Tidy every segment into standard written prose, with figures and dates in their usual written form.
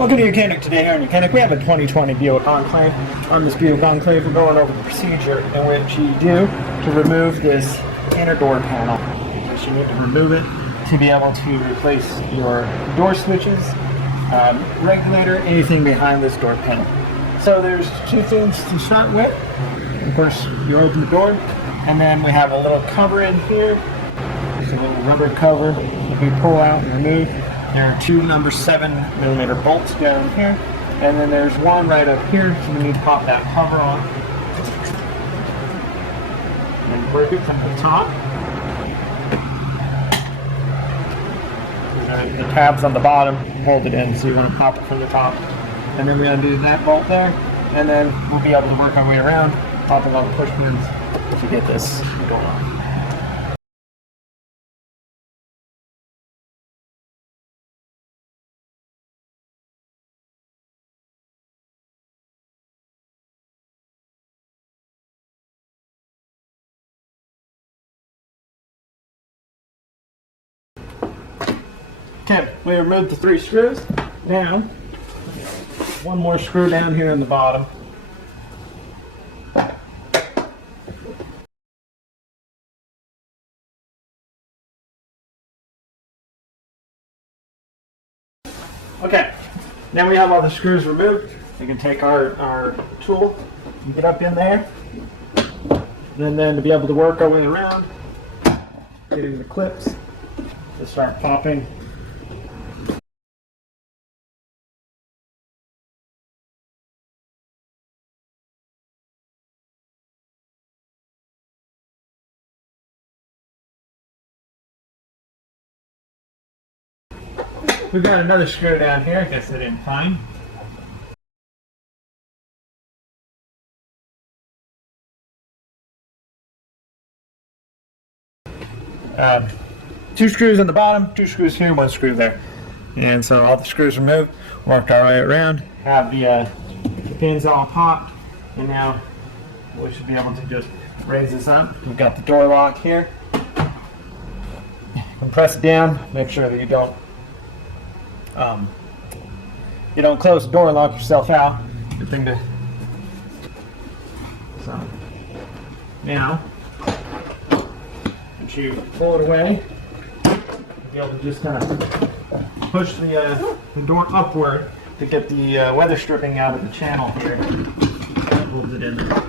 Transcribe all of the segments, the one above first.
Welcome to YOUCANIC. Today here on YOUCANIC we have a 2020 Buick Enclave. On this Buick Enclave we're going over the procedure in which you do to remove this inner door panel. So you need to remove it to be able to replace your door switches, regulator, anything behind this door panel. So there's two things to start with. Of course, you open the door, and then we have a little cover in here. It's a little rubber cover that we pull out and remove. There are two number 7mm bolts down here, and then there's one right up here, so we need to pop that cover on and work it from the top. The tabs on the bottom hold it in, so you want to pop it from the top. And then we're going to do that bolt there, and then we'll be able to work our way around, popping all the push pins to get this going on. Okay, we removed the 3 screws. Now, one more screw down here in the bottom. Okay, now we have all the screws removed. We can take our tool and get up in there. And then to be able to work our way around, getting the clips to start popping. We've got another screw down here. I guess I didn't find. Two screws on the bottom, 2 screws here, 1 screw there. And so all the screws are removed, worked our way around, have the pins all popped, and now we should be able to just raise this up. We've got the door lock here. You can press it down, make sure that you don't close the door and lock yourself out. Good thing to. So now, once you pull it away, you'll be able to just kind of push the door upward to get the weather stripping out of the channel here. That holds it in there.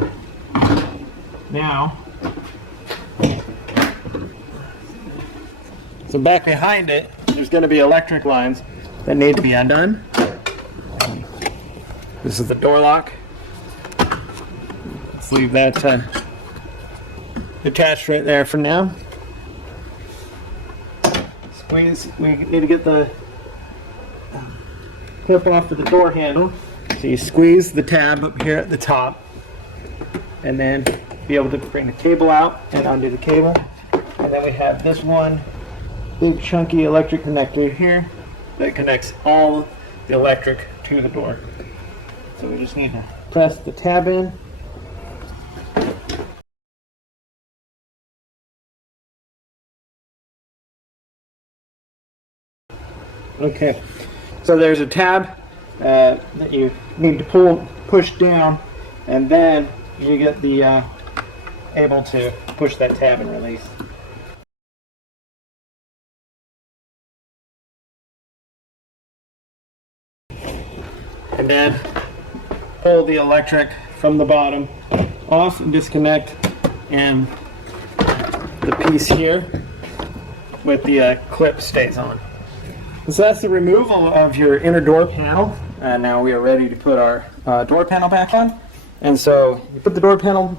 Now, so back behind it, there's going to be electric lines that need to be undone. This is the door lock. Let's leave that attached right there for now. Squeeze. We need to get the clip off of the door handle. So you squeeze the tab up here at the top, and then be able to bring the cable out and undo the cable. And then we have this one big chunky electric connector here that connects all the electric to the door. So we just need to press the tab in. Okay, so there's a tab that you need to push down, and then you get the able to push that tab and release. And then pull the electric from the bottom off and disconnect, and the piece here with the clip stays on. So that's the removal of your inner door panel. And now we are ready to put our door panel back on. And so you put the door panel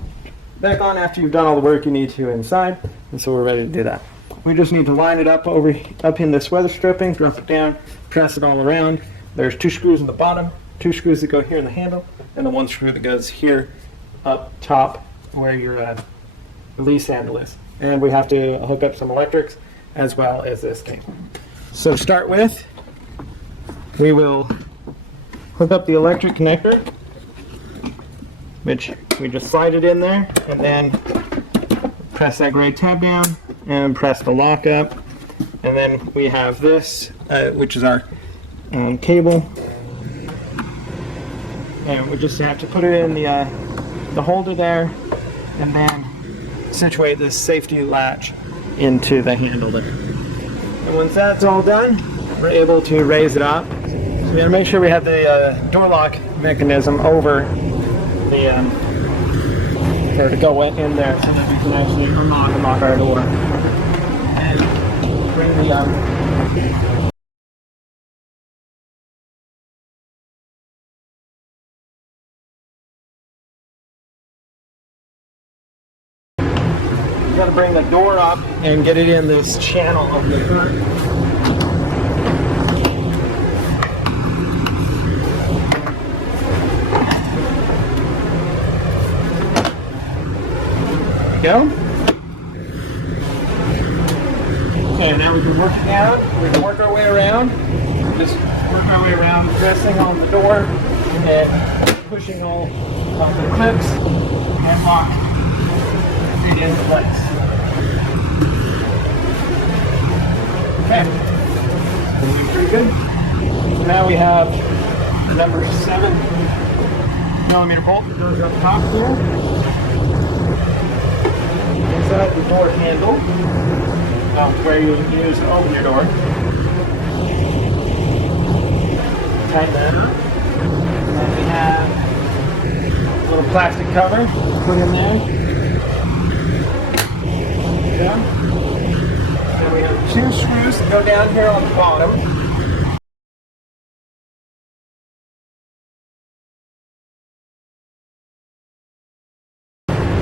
back on after you've done all the work you need to inside. And so we're ready to do that. We just need to line it up up in this weather stripping, drop it down, press it all around. There's 2 screws in the bottom, 2 screws that go here in the handle, and the 1 screw that goes here up top where your release handle is. And we have to hook up some electrics as well as this thing. So to start with, we will hook up the electric connector, which we just slide it in there, and then press that gray tab down and press the lock up. And then we have this, which is our cable And we just have to put it in the holder there, and then situate this safety latch into the handle there. And once that's all done, we're able to raise it up. So we gotta make sure we have the door lock mechanism over the or to go in there, so that we can actually unlock our door and bring the you gotta bring the door up and get it in this channel of the front. There we go. Okay, now we can work it out. We can work our way around. Just work our way around, pressing on the door and pushing all of the clips and lock it in place. Okay, doing pretty good. So now we have the number 7mm bolt that goes up top here. Inside the door handle, where you use to open your door. Tighten that up. And we have a little plastic cover put in there. Yeah. Then we have 2 screws that go down here on the bottom.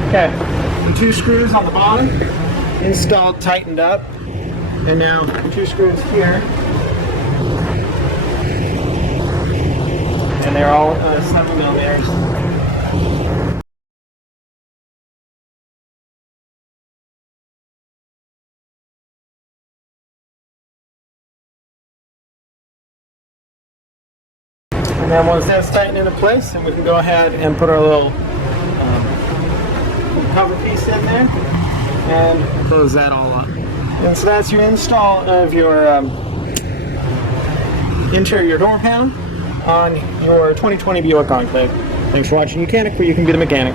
Okay, the 2 screws on the bottom, installed, tightened up, and now 2 screws here, and they're all 7mm. And then once that's tightened into place, then we can go ahead and put our little cover piece in there and close that all up. And so that's your install of your interior door panel on your 2020 Buick Enclave. Thanks for watching YOUCANIC, where you can be the mechanic.